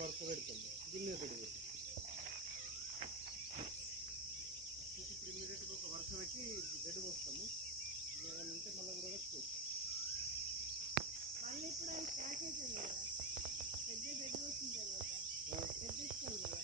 వరుస పెడతాం గిన్నె పెట్టి ఇప్పుడు ఇమీడియట్గా ఒక వరుస పెట్టి బెడ్ పోస్తాము. ఏమంటే మళ్ళీ కూడా పెట్టుకోవచ్చు. మళ్ళీ ఇప్పుడు అది ప్యాక్ అవుతుంది కదా, పెద్ద బెడ్ పోసిన తర్వాత బెడ్ తీసుకోవాలి కదా.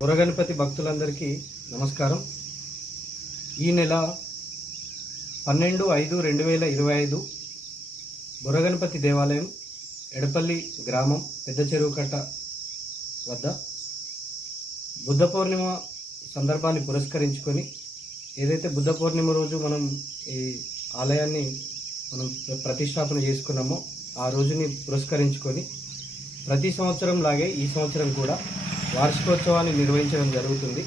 బుర్రగణపతి భక్తులందరికీ నమస్కారం. ఈ నెల 12/5/2025 బుర్రగణపతి దేవాలయం ఎడపల్లి గ్రామం పెద్ద చెరువు కట్ట వద్ద బుద్ధ పౌర్ణిమ సందర్భాన్ని పురస్కరించుకొని, ఏదైతే బుద్ధ పౌర్ణిమ రోజు మనం ఈ ఆలయాన్ని మనం ప్రతిష్టాపన చేసుకున్నామో ఆ రోజుని పురస్కరించుకొని ప్రతి సంవత్సరం లాగే ఈ సంవత్సరం కూడా వార్షికోత్సవాన్ని నిర్వహించడం జరుగుతుంది.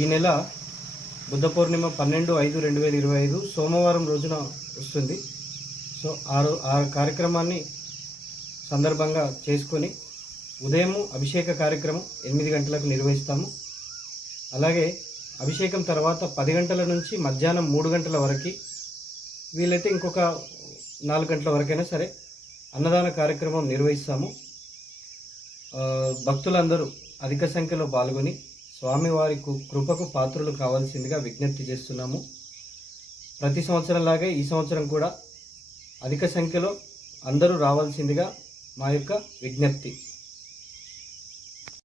ఈ నెల బుద్ధ పౌర్ణిమ 12/5/2025 సోమవారం రోజున వస్తుంది. సో ఆ కార్యక్రమాన్ని సందర్భంగా చేసుకొని ఉదయం అభిషేక కార్యక్రమం 8 గంటలకు నిర్వహిస్తాము. అలాగే అభిషేకం తర్వాత 10 గంటల నుంచి మధ్యాహ్నం 3 గంటల వరకు, వీలైతే ఇంకొక 4 గంటల వరకైనా సరే అన్నదాన కార్యక్రమం నిర్వహిస్తాము. భక్తులందరూ అధిక సంఖ్యలో పాల్గొని స్వామివారి కృపకు పాత్రులు కావాల్సిందిగా విజ్ఞప్తి చేస్తున్నాము. ప్రతి సంవత్సరంలాగే ఈ సంవత్సరం కూడా అధిక సంఖ్యలో అందరూ రావాల్సిందిగా మా యొక్క విజ్ఞప్తి.